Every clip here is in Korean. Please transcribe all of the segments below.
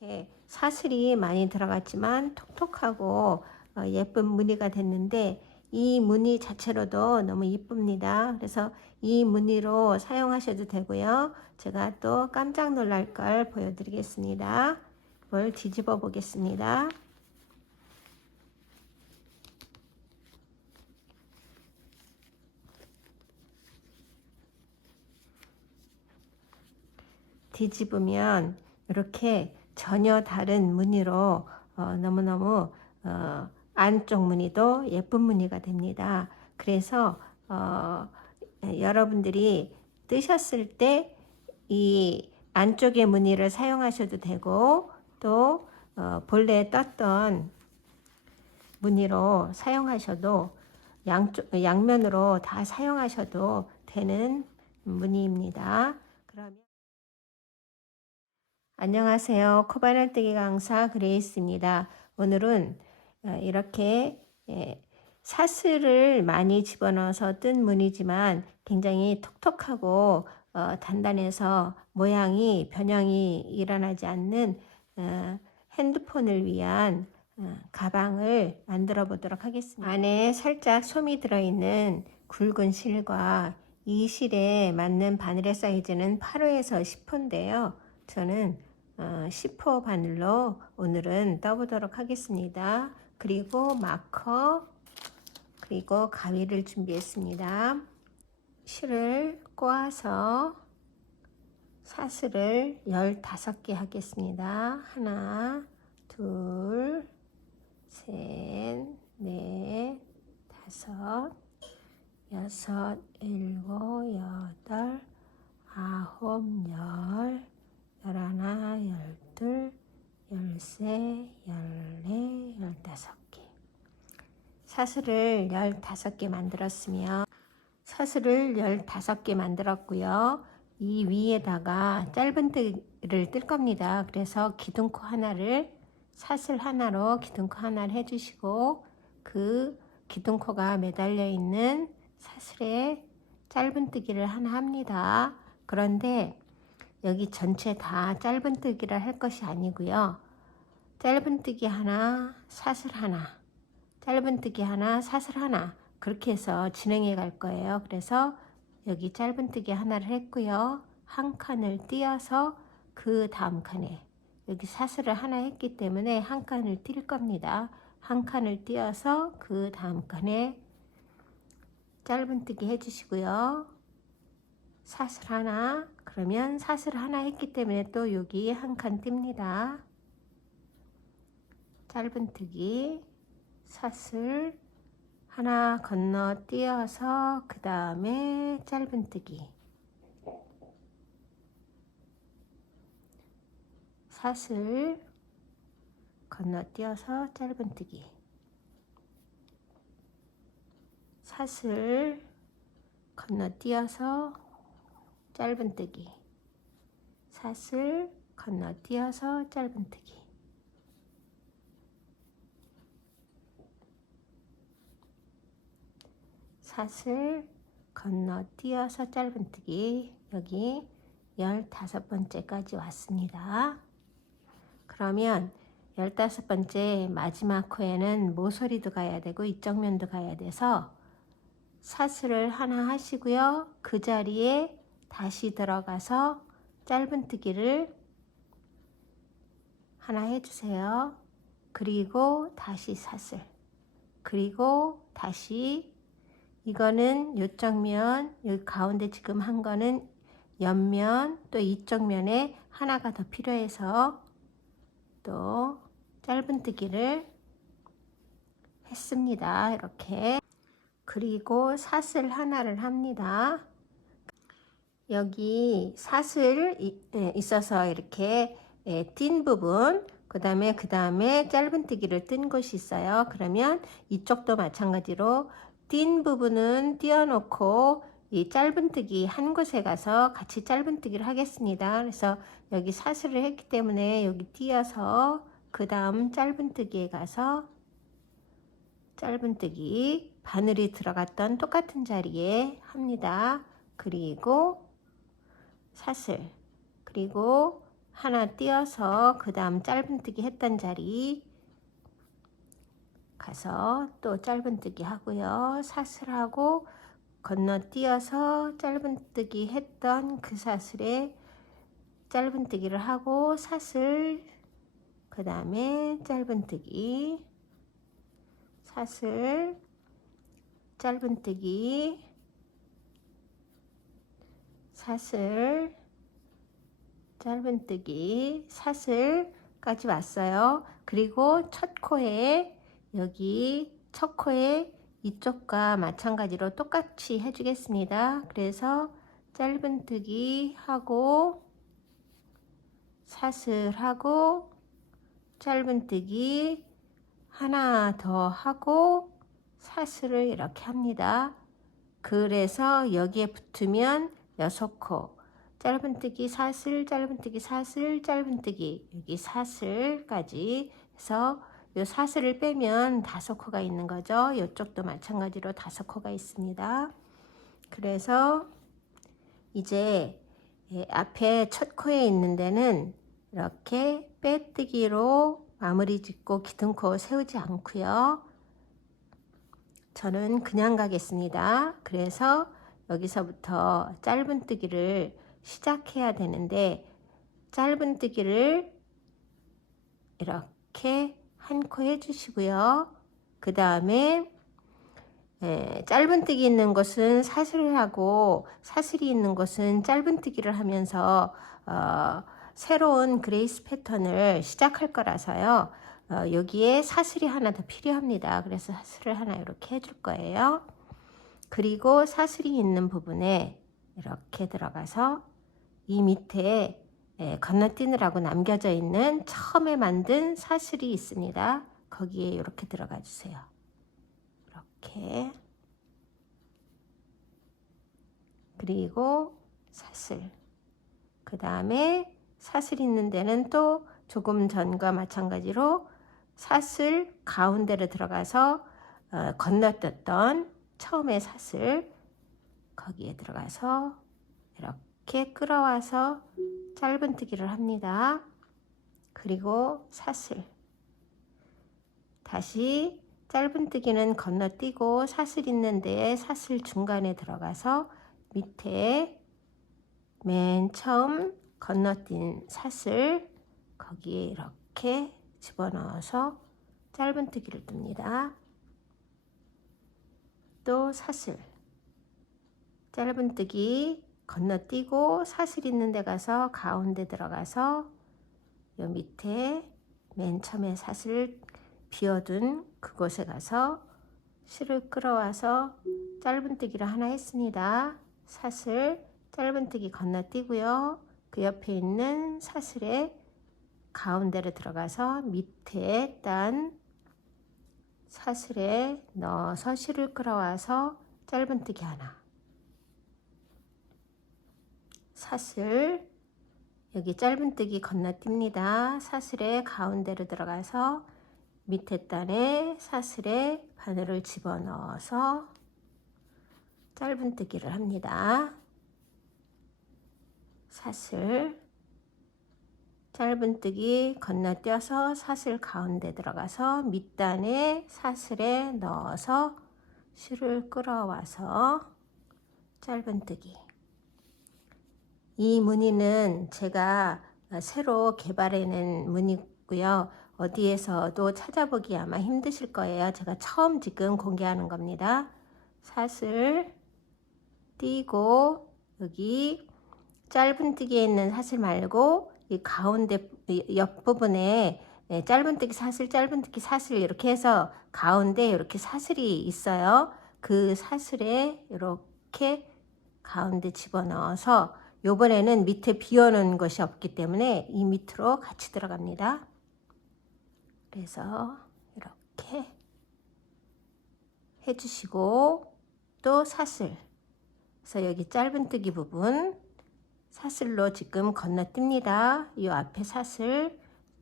이렇게 사슬이 많이 들어갔지만 톡톡하고 예쁜 무늬가 됐는데, 이 무늬 자체로도 너무 이쁩니다. 그래서 이 무늬로 사용하셔도 되고요. 제가 또 깜짝 놀랄 걸 보여드리겠습니다. 이걸 뒤집어 보겠습니다. 뒤집으면 이렇게 전혀 다른 무늬로 너무너무 안쪽 무늬도 예쁜 무늬가 됩니다. 그래서 여러분들이 뜨셨을 때 이 안쪽의 무늬를 사용하셔도 되고, 또 본래 떴던 무늬로 사용하셔도, 양면으로 다 사용하셔도 되는 무늬입니다. 그러면 안녕하세요. 코바늘뜨기 강사 그레이스입니다. 오늘은 이렇게 사슬을 많이 집어넣어서 뜬 무늬지만 굉장히 톡톡하고 단단해서 모양이 변형이 일어나지 않는 핸드폰을 위한 가방을 만들어 보도록 하겠습니다. 안에 살짝 솜이 들어있는 굵은 실과 이 실에 맞는 바늘의 사이즈는 8호에서 10호인데요. 저는 10호 바늘로 오늘은 떠보도록 하겠습니다. 그리고 마커, 그리고 가위를 준비했습니다. 실을 꼬아서 사슬을 15개 하겠습니다. 하나, 둘, 셋, 넷, 다섯, 여섯, 일곱, 여덟, 아홉, 열, 열하나, 열둘, 열세, 열네, 15개. 사슬을 15개 만들었으면, 사슬을 15개 만들었고요. 이 위에다가 짧은뜨기를 뜰 겁니다. 그래서 기둥코 하나를, 사슬 하나로 기둥코 하나를 해주시고, 그 기둥코가 매달려 있는 사슬에 짧은뜨기를 하나 합니다. 그런데 여기 전체 다 짧은뜨기를 할 것이 아니고요. 짧은뜨기 하나, 사슬 하나, 짧은뜨기 하나, 사슬 하나, 그렇게 해서 진행해 갈 거예요. 그래서 여기 짧은뜨기 하나를 했고요. 한 칸을 띄어서 그 다음 칸에, 여기 사슬을 하나 했기 때문에 한 칸을 뛸 겁니다. 한 칸을 띄어서 그 다음 칸에 짧은뜨기 해주시고요. 사슬 하나, 그러면 사슬 하나 했기 때문에 또 여기 한 칸 띱니다. 짧은뜨기, 사슬 하나 건너뛰어서 그 다음에 짧은뜨기, 사슬 건너뛰어서 짧은뜨기, 사슬 건너뛰어서 짧은뜨기, 사슬 건너뛰어서 짧은뜨기, 사슬 건너뛰어서 짧은뜨기. 여기 15번째까지 왔습니다. 그러면 15번째 마지막 코에는 모서리도 가야 되고 이쪽 면도 가야 돼서 사슬을 하나 하시고요. 그 자리에 다시 들어가서 짧은뜨기를 하나 해주세요. 그리고 다시 사슬, 그리고 다시, 이거는 이쪽 면, 여기 가운데 지금 한 거는 옆면, 또 이쪽 면에 하나가 더 필요해서 또 짧은뜨기를 했습니다. 이렇게. 그리고 사슬 하나를 합니다. 여기 사슬 있어서 이렇게 띈 부분, 그 다음에 짧은뜨기를 뜬 곳이 있어요. 그러면 이쪽도 마찬가지로 띈 부분은 띄워놓고 이 짧은뜨기 한 곳에 가서 같이 짧은뜨기를 하겠습니다. 그래서 여기 사슬을 했기 때문에 여기 띄어서 그 다음 짧은뜨기에 가서 짧은뜨기, 바늘이 들어갔던 똑같은 자리에 합니다. 그리고 사슬, 그리고 하나 띄어서 그 다음 짧은뜨기 했던 자리 가서 또 짧은뜨기 하고요. 사슬하고 건너뛰어서 짧은뜨기 했던 그 사슬에 짧은뜨기를 하고 사슬, 그 다음에 짧은뜨기, 사슬, 짧은뜨기, 사슬, 짧은뜨기, 사슬까지 왔어요. 그리고 첫 코에 여기 첫 코에 이쪽과 마찬가지로 똑같이 해주겠습니다. 그래서 짧은뜨기 하고 사슬하고 짧은뜨기 하나 더 하고 사슬을 이렇게 합니다. 그래서 여기에 붙으면 6코 짧은뜨기 사슬 짧은뜨기 사슬 짧은뜨기 여기 사슬까지 해서 요 사슬을 빼면 5코가 있는 거죠. 이쪽도 마찬가지로 5코가 있습니다. 그래서 이제 앞에 첫 코에 있는 데는 이렇게 빼뜨기로 마무리 짓고 기둥코 세우지 않고요. 저는 그냥 가겠습니다. 그래서 여기서부터 짧은뜨기를 시작해야 되는데 짧은뜨기를 이렇게 한 코 해주시고요. 그 다음에 짧은뜨기 있는 곳은 사슬을 하고 사슬이 있는 곳은 짧은뜨기를 하면서 새로운 그레이스 패턴을 시작할 거라서요. 여기에 사슬이 하나 더 필요합니다. 그래서 사슬을 하나 이렇게 해줄 거예요. 그리고 사슬이 있는 부분에 이렇게 들어가서 이 밑에 건너뛰느라고 남겨져 있는 처음에 만든 사슬이 있습니다. 거기에 이렇게 들어가 주세요. 이렇게. 그리고 사슬. 그 다음에 사슬 있는 데는 또 조금 전과 마찬가지로 사슬 가운데로 들어가서 건너뛰었던 처음에 사슬 거기에 들어가서 이렇게 끌어와서 짧은뜨기를 합니다. 그리고 사슬 다시 짧은뜨기는 건너뛰고 사슬 있는 데에 사슬 중간에 들어가서 밑에 맨 처음 건너뛴 사슬 거기에 이렇게 집어넣어서 짧은뜨기를 둡니다. 또 사슬 짧은뜨기 건너뛰고 사슬 있는 데 가서 가운데 들어가서 요 밑에 맨 처음에 사슬 비워둔 그곳에 가서 실을 끌어와서 짧은뜨기를 하나 했습니다. 사슬 짧은뜨기 건너뛰고요. 그 옆에 있는 사슬에 가운데로 들어가서 밑에 딴 사슬에 넣어서 실을 끌어와서 짧은뜨기 하나 사슬 여기 짧은뜨기 건너뜁니다. 사슬에 가운데로 들어가서 밑에 단에 사슬에 바늘을 집어넣어서 짧은뜨기를 합니다. 사슬 짧은뜨기 건너뛰어서 사슬 가운데 들어가서 밑단에 사슬에 넣어서 실을 끌어와서 짧은뜨기. 이 무늬는 제가 새로 개발해낸 무늬고요. 어디에서도 찾아보기 아마 힘드실 거예요. 제가 처음 지금 공개하는 겁니다. 사슬 띄고 여기 짧은뜨기에 있는 사슬 말고 이 가운데 옆부분에 짧은뜨기 사슬 짧은뜨기 사슬 이렇게 해서 가운데 이렇게 사슬이 있어요. 그 사슬에 이렇게 가운데 집어넣어서 요번에는 밑에 비워놓은 것이 없기 때문에 이 밑으로 같이 들어갑니다. 그래서 이렇게 해주시고 또 사슬 그래서 여기 짧은뜨기 부분 사슬로 지금 건너뜁니다. 이 앞에 사슬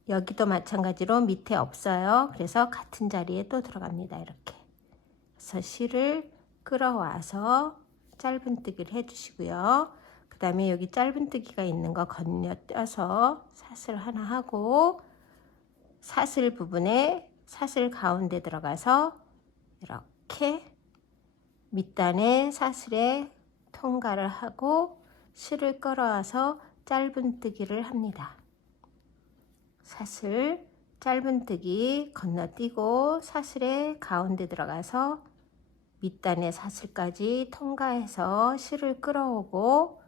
여기도 마찬가지로 밑에 없어요. 그래서 같은 자리에 또 들어갑니다. 이렇게 그래서 실을 끌어와서 짧은뜨기를 해주시고요. 그 다음에 여기 짧은뜨기가 있는 거 건너뛰어서 사슬 하나 하고 사슬 부분에 사슬 가운데 들어가서 이렇게 밑단에 사슬에 통과를 하고 실을 끌어와서 짧은뜨기를 합니다. 사슬 짧은뜨기 건너뛰고 사슬에 가운데 들어가서 밑단의 사슬까지 통과해서 실을 끌어오고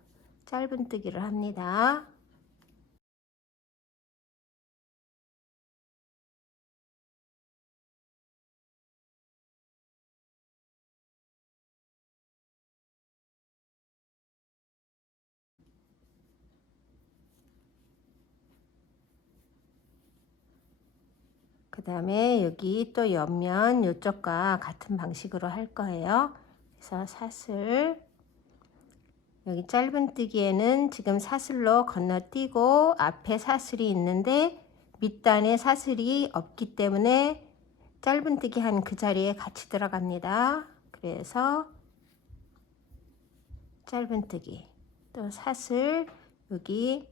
짧은뜨기를 합니다. 그 다음에 여기 또 옆면 이쪽과 같은 방식으로 할 거예요. 그래서 사슬 여기 짧은뜨기에는 지금 사슬로 건너뛰고 앞에 사슬이 있는데 밑단에 사슬이 없기 때문에 짧은뜨기 한 그 자리에 같이 들어갑니다. 그래서 짧은뜨기 또 사슬 여기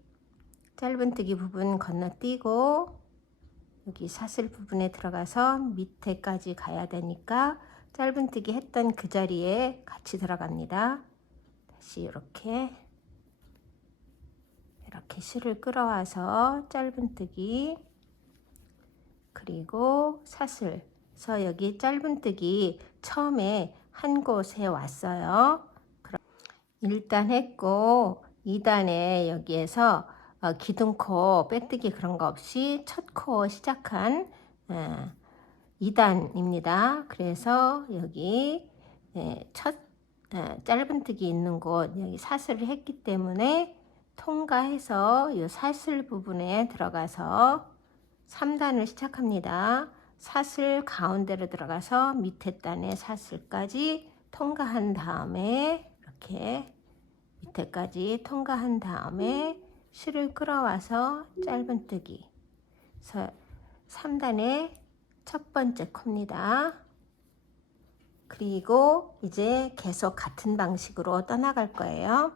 짧은뜨기 부분 건너뛰고 여기 사슬 부분에 들어가서 밑에까지 가야 되니까 짧은뜨기 했던 그 자리에 같이 들어갑니다. 다시 이렇게 실을 끌어와서 짧은뜨기 그리고 사슬 그래서 여기 짧은뜨기 처음에 한 곳에 왔어요. 일단 했고 2단에 여기에서 기둥코 빼뜨기 그런 거 없이 첫 코 시작한 2단입니다. 그래서 여기 첫 짧은뜨기 있는 곳 여기 사슬을 했기 때문에 통과해서 이 사슬 부분에 들어가서 3단을 시작합니다. 사슬 가운데로 들어가서 밑에 단의 사슬까지 통과한 다음에 이렇게 밑에까지 통과한 다음에 실을 끌어와서 짧은뜨기 3단의 첫 번째 코입니다. 그리고 이제 계속 같은 방식으로 떠나갈 거예요.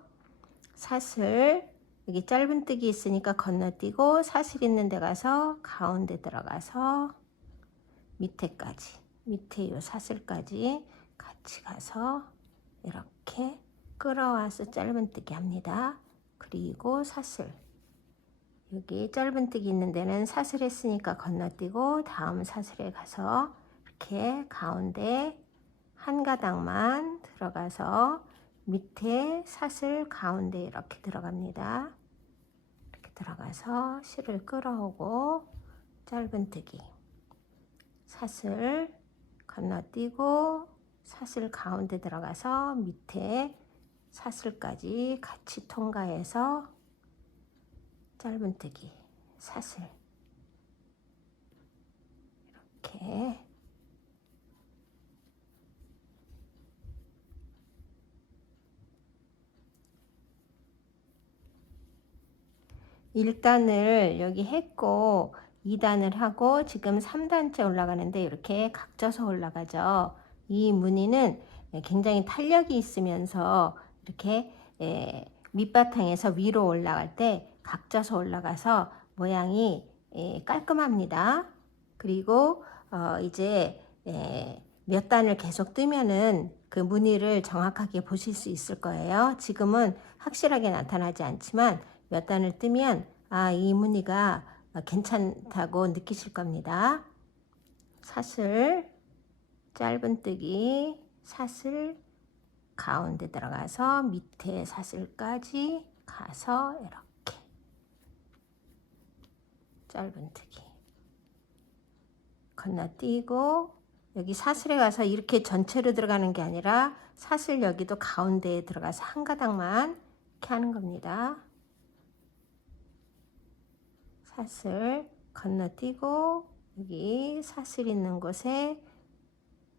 사슬 여기 짧은뜨기 있으니까 건너뛰고 사슬 있는 데 가서 가운데 들어가서 밑에까지 밑에 이 사슬까지 같이 가서 이렇게 끌어와서 짧은뜨기 합니다. 그리고 사슬 여기 짧은뜨기 있는 데는 사슬 했으니까 건너뛰고 다음 사슬에 가서 이렇게 가운데 한 가닥만 들어가서 밑에 사슬 가운데 이렇게 들어갑니다. 이렇게 들어가서 실을 끌어오고 짧은뜨기 사슬 건너뛰고 사슬 가운데 들어가서 밑에 사슬까지 같이 통과해서 짧은뜨기 사슬 이렇게 1단을 여기 했고 2단을 하고 지금 3단째 올라가는데 이렇게 각져서 올라가죠. 이 무늬는 굉장히 탄력이 있으면서 이렇게 밑바탕에서 위로 올라갈 때 각져서 올라가서 모양이 깔끔합니다. 그리고 이제 몇 단을 계속 뜨면은 그 무늬를 정확하게 보실 수 있을 거예요. 지금은 확실하게 나타나지 않지만 몇 단을 뜨면 이 무늬가 괜찮다고 느끼실 겁니다. 사슬 짧은뜨기 사슬 가운데 들어가서 밑에 사슬까지 가서 이렇게 짧은뜨기 건너뛰고 여기 사슬에 가서 이렇게 전체로 들어가는 게 아니라 사슬 여기도 가운데에 들어가서 한 가닥만 이렇게 하는 겁니다. 사슬 건너뛰고 여기 사슬 있는 곳에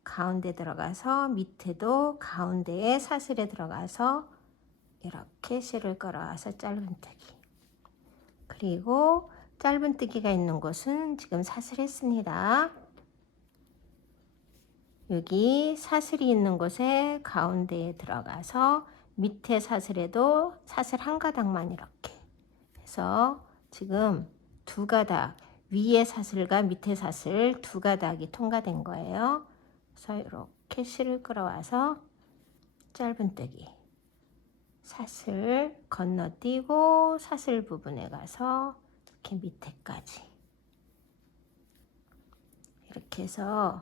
가운데 들어가서 밑에도 가운데에 사슬에 들어가서 이렇게 실을 끌어와서 짧은뜨기 그리고 짧은뜨기가 있는 곳은 지금 사슬했습니다. 여기 사슬이 있는 곳에 가운데에 들어가서 밑에 사슬에도 사슬 한 가닥만 이렇게 해서 지금 두 가닥, 위에 사슬과 밑에 사슬 두 가닥이 통과된 거예요. 그래서 이렇게 실을 끌어와서 짧은뜨기 사슬 건너뛰고 사슬 부분에 가서 이렇게 밑에까지 이렇게 해서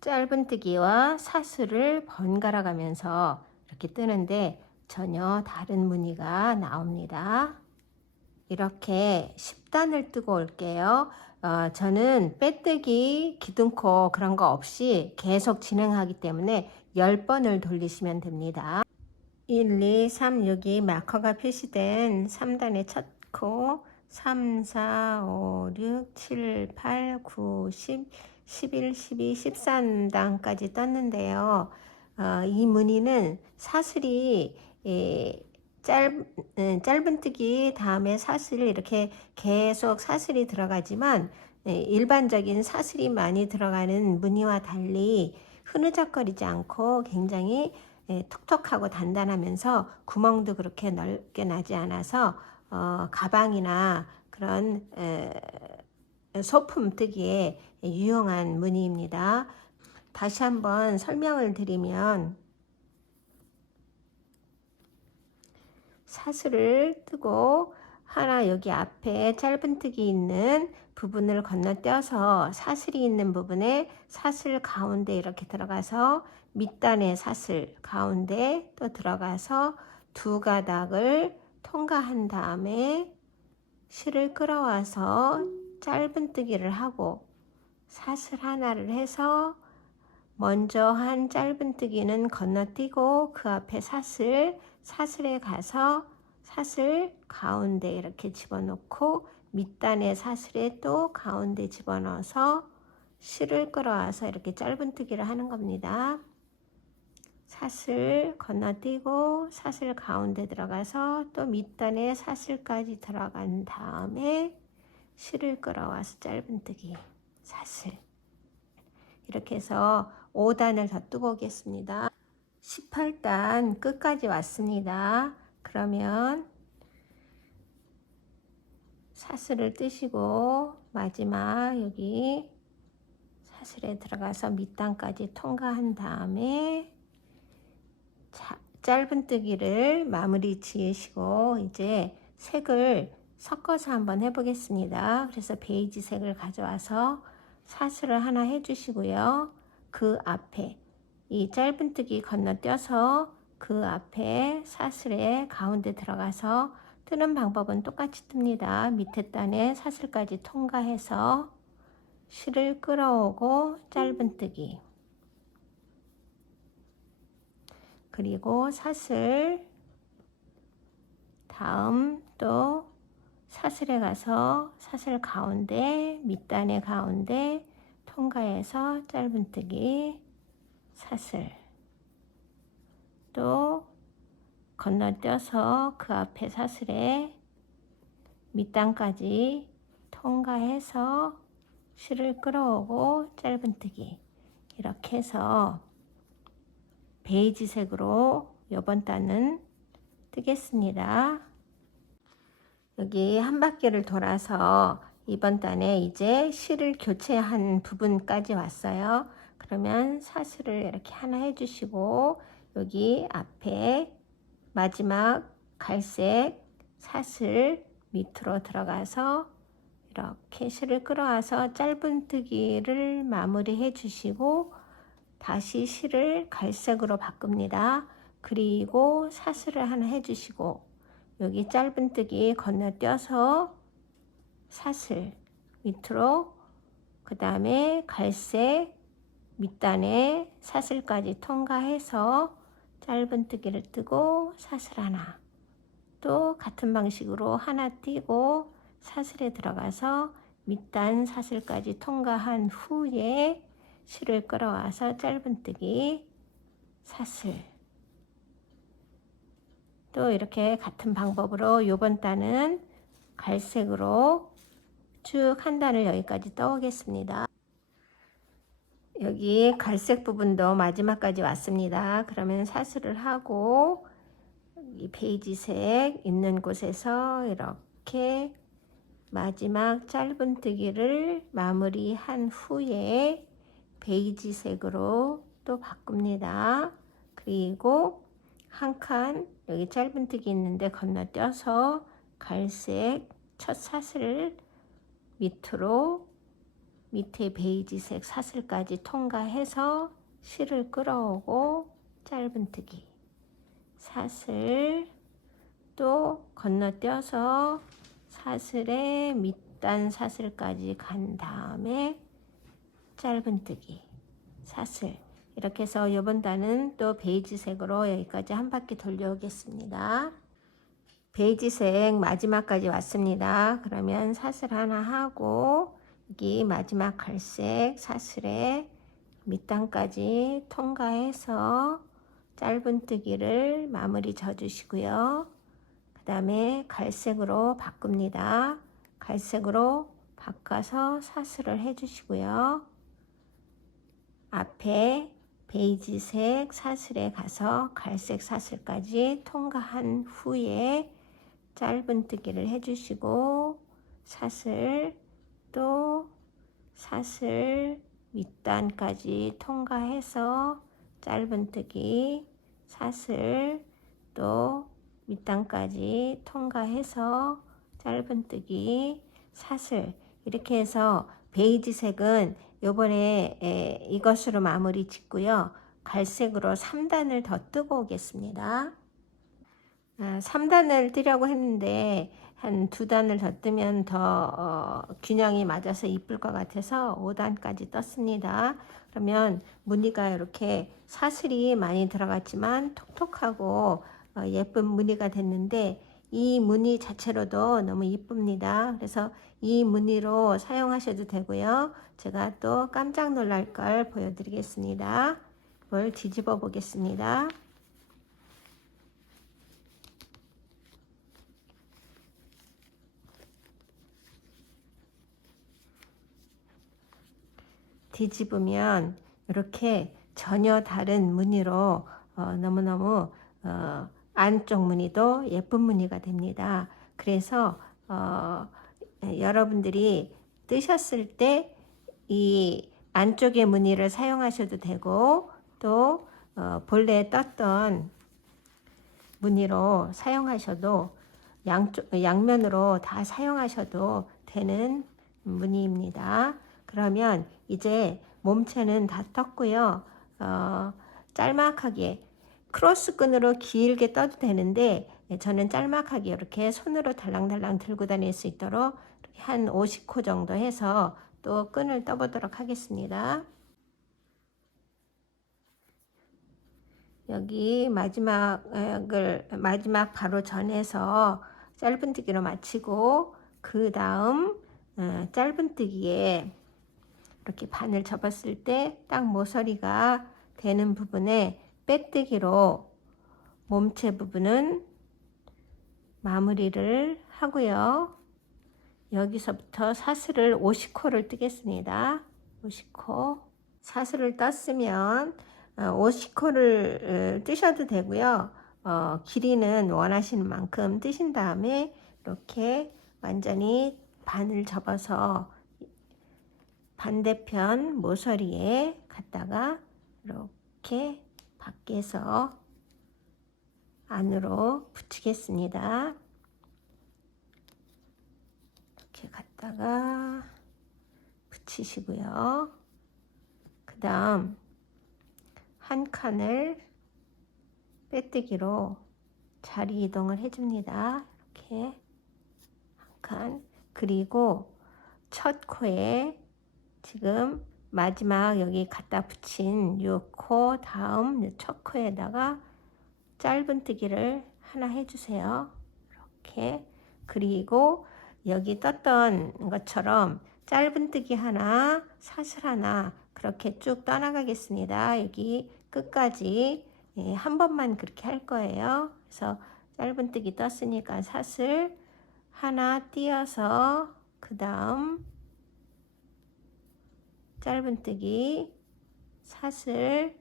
짧은뜨기와 사슬을 번갈아 가면서 이렇게 뜨는데 전혀 다른 무늬가 나옵니다. 이렇게 10단을 뜨고 올게요. 저는 빼뜨기, 기둥코 그런 거 없이 계속 진행하기 때문에 10번을 돌리시면 됩니다. 1, 2, 3, 여기 마커가 표시된 3단의 첫 코 3, 4, 5, 6, 7, 8, 9, 10, 11, 12, 13단까지 떴는데요. 이 무늬는 사슬이 짧은뜨기 다음에 사슬 이렇게 계속 사슬이 들어가지만 일반적인 사슬이 많이 들어가는 무늬와 달리 흐느적거리지 않고 굉장히 톡톡하고 단단하면서 구멍도 그렇게 넓게 나지 않아서 가방이나 그런 소품 뜨기에 유용한 무늬입니다. 다시 한번 설명을 드리면 사슬을 뜨고 하나 여기 앞에 짧은뜨기 있는 부분을 건너뛰어서 사슬이 있는 부분에 사슬 가운데 이렇게 들어가서 밑단에 사슬 가운데 또 들어가서 두 가닥을 통과한 다음에 실을 끌어와서 짧은뜨기를 하고 사슬 하나를 해서 먼저 한 짧은뜨기는 건너뛰고 그 앞에 사슬에 가서 사슬 가운데 이렇게 집어넣고 밑단의 사슬에 또 가운데 집어넣어서 실을 끌어와서 이렇게 짧은뜨기를 하는 겁니다. 사슬 건너뛰고 사슬 가운데 들어가서 또 밑단에 사슬까지 들어간 다음에 실을 끌어와서 짧은뜨기 사슬 이렇게 해서 5단을 더 뜨고 오겠습니다. 18단 끝까지 왔습니다. 그러면 사슬을 뜨시고 마지막 여기 사슬에 들어가서 밑단까지 통과한 다음에 짧은뜨기를 마무리 지으시고 이제 색을 섞어서 한번 해보겠습니다. 그래서 베이지 색을 가져와서 사슬을 하나 해주시고요. 그 앞에 이 짧은뜨기 건너뛰어서 그 앞에 사슬에 가운데 들어가서 뜨는 방법은 똑같이 뜹니다. 밑에 단에 사슬까지 통과해서 실을 끌어오고 짧은뜨기 그리고 사슬 다음 또 사슬에 가서 사슬 가운데 밑단의 가운데 통과해서 짧은뜨기 사슬 또 건너뛰어서 그 앞에 사슬에 밑단까지 통과해서 실을 끌어오고 짧은뜨기 이렇게 해서 베이지색으로 이번 단은 뜨겠습니다. 여기 한 바퀴를 돌아서 이번 단에 이제 실을 교체한 부분까지 왔어요. 그러면 사슬을 이렇게 하나 해주시고 여기 앞에 마지막 갈색 사슬 밑으로 들어가서 이렇게 실을 끌어와서 짧은뜨기를 마무리해 주시고 다시 실을 갈색으로 바꿉니다. 그리고 사슬을 하나 해주시고 여기 짧은뜨기 건너뛰어서 사슬 밑으로 그 다음에 갈색 밑단에 사슬까지 통과해서 짧은뜨기를 뜨고 사슬 하나 또 같은 방식으로 하나 띄고 사슬에 들어가서 밑단 사슬까지 통과한 후에 실을 끌어와서 짧은뜨기 사슬 또 이렇게 같은 방법으로 요번 단은 갈색으로 쭉 한 단을 여기까지 떠오겠습니다. 여기 갈색 부분도 마지막까지 왔습니다. 그러면 사슬을 하고 이 베이지색 있는 곳에서 이렇게 마지막 짧은뜨기를 마무리한 후에 베이지색으로 또 바꿉니다. 그리고 한 칸 여기 짧은뜨기 있는데 건너뛰어서 갈색 첫 사슬 밑으로 밑에 베이지색 사슬까지 통과해서 실을 끌어오고 짧은뜨기 사슬 또 건너뛰어서 사슬의 밑단 사슬까지 간 다음에 짧은뜨기 사슬 이렇게 해서 이번 단은 또 베이지색으로 여기까지 한 바퀴 돌려오겠습니다. 베이지색 마지막까지 왔습니다. 그러면 사슬 하나 하고 여기 마지막 갈색 사슬의 밑단까지 통과해서 짧은뜨기를 마무리 져주시고요. 그 다음에 갈색으로 바꿉니다. 갈색으로 바꿔서 사슬을 해주시고요. 앞에 베이지색 사슬에 가서 갈색 사슬까지 통과한 후에 짧은뜨기를 해주시고 사슬 또 사슬 밑단까지 통과해서 짧은뜨기 사슬 또 밑단까지 통과해서 짧은뜨기 사슬 이렇게 해서 베이지색은 요번에 이것으로 마무리 짓고요. 갈색으로 3단을 더 뜨고 오겠습니다. 3단을 뜨려고 했는데 한 2단을 더 뜨면 더 균형이 맞아서 이쁠 것 같아서 5단까지 떴습니다. 그러면 무늬가 이렇게 사슬이 많이 들어갔지만 톡톡하고 예쁜 무늬가 됐는데 이 무늬 자체로도 너무 이쁩니다. 그래서 이 무늬로 사용하셔도 되고요. 제가 또 깜짝 놀랄 걸 보여드리겠습니다. 이걸 뒤집어 보겠습니다. 뒤집으면 이렇게 전혀 다른 무늬로 너무너무 안쪽 무늬도 예쁜 무늬가 됩니다. 그래서 여러분들이 뜨셨을 때 이 안쪽의 무늬를 사용하셔도 되고 또 본래 떴던 무늬로 사용하셔도 양면으로 다 사용하셔도 되는 무늬입니다. 그러면 이제 몸체는 다 떴고요. 짤막하게 크로스 끈으로 길게 떠도 되는데 저는 짤막하게 이렇게 손으로 달랑달랑 들고 다닐 수 있도록 한 50코 정도 해서 또 끈을 떠보도록 하겠습니다. 여기 마지막 바로 전에서 짧은뜨기로 마치고 그 다음 짧은뜨기에 이렇게 반을 접었을 때 딱 모서리가 되는 부분에 빼뜨기로 몸체 부분은 마무리를 하고요. 여기서부터 사슬을 50코를 뜨겠습니다. 50코 사슬을 떴으면 50코를 뜨셔도 되고요. 길이는 원하시는 만큼 뜨신 다음에 이렇게 완전히 반을 접어서 반대편 모서리에 갖다가 이렇게 밖에서 안으로 붙이겠습니다. 이렇게 갖다가 붙이시고요. 그 다음 한 칸을 빼뜨기로 자리 이동을 해줍니다. 이렇게 한 칸. 그리고 첫 코에 지금 마지막 여기 갖다 붙인 요 코 다음 첫 코에다가 짧은뜨기를 하나 해주세요. 이렇게. 그리고 여기 떴던 것처럼 짧은뜨기 하나 사슬 하나 그렇게 쭉 떠나가겠습니다. 여기 끝까지 한 번만 그렇게 할 거예요. 그래서 짧은뜨기 떴으니까 사슬 하나 띄어서 그 다음 짧은뜨기 사슬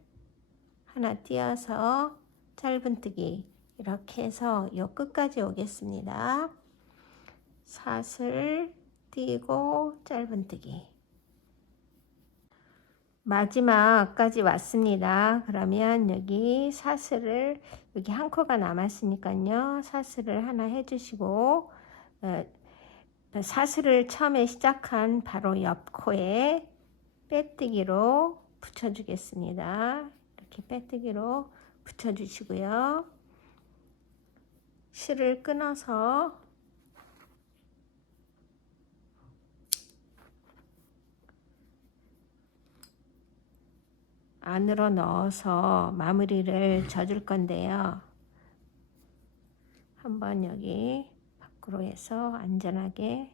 하나 띄어서 짧은뜨기 이렇게 해서 요 끝까지 오겠습니다. 사슬 띄고 짧은뜨기 마지막까지 왔습니다. 그러면 여기 사슬을 여기 한 코가 남았으니까요. 사슬을 하나 해주시고 사슬을 처음에 시작한 바로 옆 코에 빼뜨기로 붙여주겠습니다. 이렇게 빼뜨기로 붙여주시고요. 실을 끊어서 안으로 넣어서 마무리를 져줄 건데요. 한번 여기 밖으로 해서 안전하게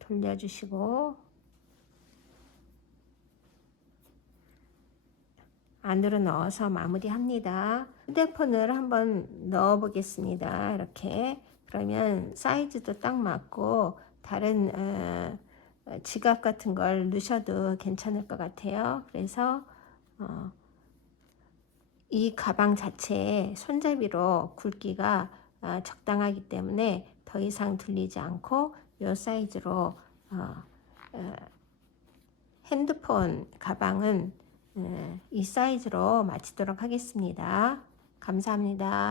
돌려주시고 안으로 넣어서 마무리합니다. 휴대폰을 한번 넣어 보겠습니다. 이렇게 그러면 사이즈도 딱 맞고 다른 지갑 같은 걸 넣으셔도 괜찮을 것 같아요. 그래서 이 가방 자체에 손잡이로 굵기가 적당하기 때문에 더 이상 들리지 않고 이 사이즈로 핸드폰 가방은 이 사이즈로 마치도록 하겠습니다. 감사합니다.